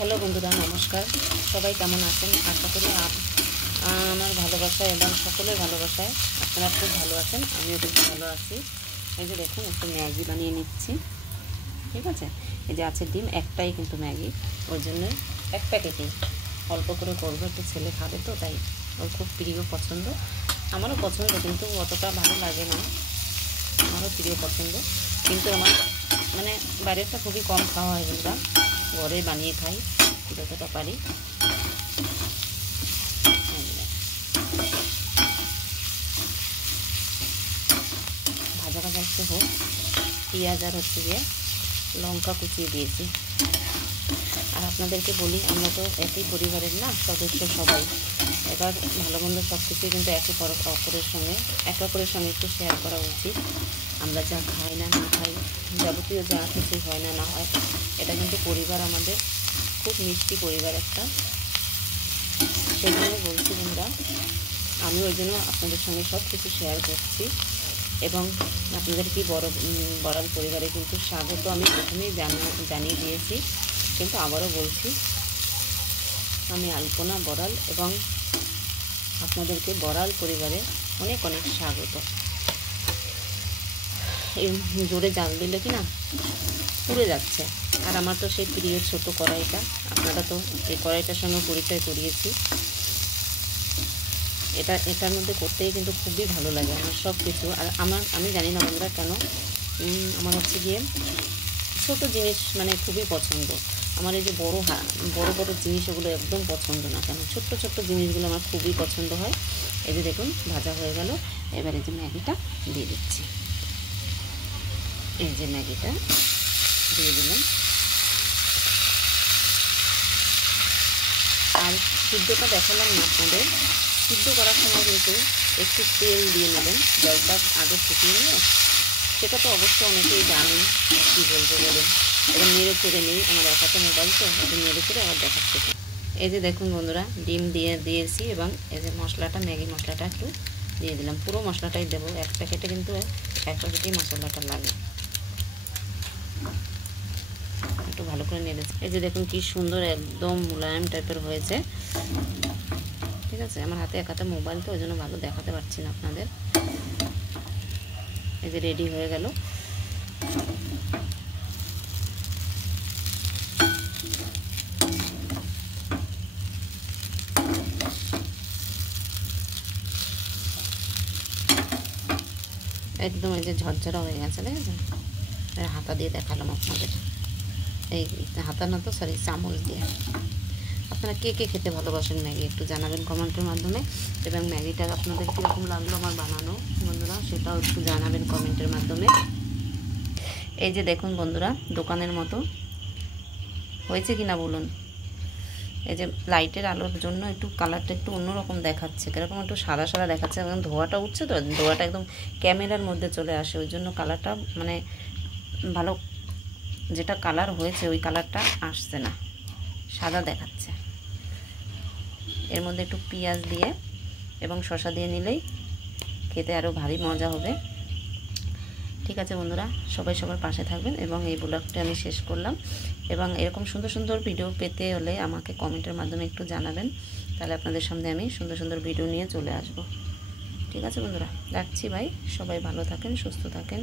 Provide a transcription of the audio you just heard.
Hello বন্ধুরা, নমস্কার। সবাই কেমন আছেন? আশা করি আমার ভালোবাসায় এবং সকলের ভালোবাসায় আপনারা খুব ভালো আছেন। আমিও খুব ভালো আছি। এই যে দেখুন, একটু ম্যাগি বানিয়ে নিচ্ছি। ঠিক আছে, এই যে আছে ডিম, একটাই কিন্তু ম্যাগি, ওই জন্য এক প্যাকেটই অল্প করে করবো। একটু ছেলে খাবে তো, তাই ওর খুব প্রিয়, পছন্দ। আমারও পছন্দ, কিন্তু অতটা ভালো লাগে না। আমারও প্রিয়, পছন্দ, কিন্তু আমার মানে বাইরেরটা খুবই কম খাওয়া হয়। বন্ধুরা, ঘরে বানিয়ে খাই যতটা পারি। ভাজা ভাজা একটু হোক, পেঁয়াজ আর হচ্ছে গিয়ে লঙ্কা কুচিয়ে দিয়েছি। আর আপনাদেরকে বলি, আমরা তো একই পরিবারের না সদস্য সবাই। এবার ভালো মন্দ সব কিছুই কিন্তু একে অপরের সঙ্গে একটু শেয়ার করা উচিত। আমরা যা খাই না খাই, যাবতীয় যা কিছু হয় না হয়, এটা কিন্তু পরিবার আমাদের খুব মিষ্টি পরিবার একটা। সেই জন্য বলছি বন্ধুরা, আমি ওই জন্য আপনাদের সঙ্গে সব কিছু শেয়ার করছি। এবং আপনাদেরকে বড়াল পরিবারে কিন্তু স্বাগত আমি প্রথমেই জানিয়ে দিয়েছি, কিন্তু আবারও বলছি, আমি আলপনা বড়াল, এবং আপনাদেরকে বড়াল পরিবারে অনেক অনেক স্বাগত। এই জোরে জাল দিলে কি না পুড়ে যাচ্ছে। আর আমার তো সেই প্রিয় ছোট কড়াইটা, আপনারা তো এই কড়াইটার সঙ্গে পরিচয় করিয়েছি। এটার মধ্যে করতেই কিন্তু খুবই ভালো লাগে আমার সব কিছু। আর আমি জানি না বন্ধুরা কেন, আমার হচ্ছে গিয়ে ছোটো জিনিস মানে খুবই পছন্দ। আমার এই যে বড় বড় জিনিস, ওগুলো একদম পছন্দ না। কেন, ছোট্ট ছোট্ট জিনিসগুলো আমার খুবই পছন্দ হয়। এই যে দেখুন, ভাজা হয়ে গেল। এবার এই যে ম্যাগিটা দিয়ে দিচ্ছি। এই যে ম্যাগিটা দিয়ে দিলাম। আর সিদ্ধটা দেখালাম না আপনাদের। সিদ্ধ করার সময় কিন্তু একটু তেল দিয়ে নেবেন, জলটা আগে ফুটিয়ে নিয়ে। সেটা তো অবশ্য অনেকেই জানেন, কী বলবো বলুন। এবার নেড়ে চেড়ে নিই, আমার একাতে মোবাইল তো, একটু নেড়ে চেড়ে আবার দেখাচ্ছি। এই যে দেখুন বন্ধুরা, ডিম দিয়েছি, এবং এই যে মশলাটা, ম্যাগি মশলাটা একটু দিয়ে দিলাম। পুরো মশলাটাই দেবো, এক প্যাকেটে কিন্তু এক প্যাকেটেই মশলাটা লাগে। একটু ভালো করে নেড়েছি। এই যে দেখুন কি সুন্দর, একদম মুলায়ম টাইপের হয়েছে। ঠিক আছে, আমার হাতে একাতে মোবাইল তো, ওই জন্য ভালো দেখাতে পারছি না আপনাদের। এই যে রেডি হয়ে গেল। একদম এই যে ঝরঝরা হয়ে গেছে, দেখেছেন? হাতা দিয়ে দেখালাম আপনাদের। এই হাতা না তো, সরি, চামচ দিয়ে। আপনারা কে কে খেতে ভালোবাসেন ম্যাগি, একটু জানাবেন কমেন্টের মাধ্যমে। এবং ম্যাগিটা আপনাদের কীরকম লাগলো আমার বানানো বন্ধুরা, সেটাও একটু জানাবেন কমেন্টের মাধ্যমে। এই যে দেখুন বন্ধুরা, দোকানের মতো হয়েছে কি না বলুন। এই যে লাইটের আলোর জন্য একটু কালারটা একটু অন্যরকম দেখাচ্ছে, কীরকম একটু সাদা সাদা দেখাচ্ছে, এবং ধোঁয়াটা উঠছে তো, ধোঁয়াটা একদম ক্যামেরার মধ্যে চলে আসে, ওই জন্য কালারটা মানে ভালো, যেটা কালার হয়েছে ওই কালারটা আসছে না, সাদা দেখাচ্ছে। এর মধ্যে একটু পেঁয়াজ দিয়ে এবং শসা দিয়ে নিলেই খেতে আরও ভারী মজা হবে। ঠিক আছে বন্ধুরা, সবাই সবার পাশে থাকবেন, এবং এই ব্লগটা আমি শেষ করলাম। এবং এরকম সুন্দর সুন্দর ভিডিও পেতে হলে আমাকে কমেন্টের মাধ্যমে একটু জানাবেন, তাহলে আপনাদের সামনে আমি সুন্দর সুন্দর ভিডিও নিয়ে চলে আসব। ঠিক আছে বন্ধুরা, রাখছি ভাই, সবাই ভালো থাকেন, সুস্থ থাকেন।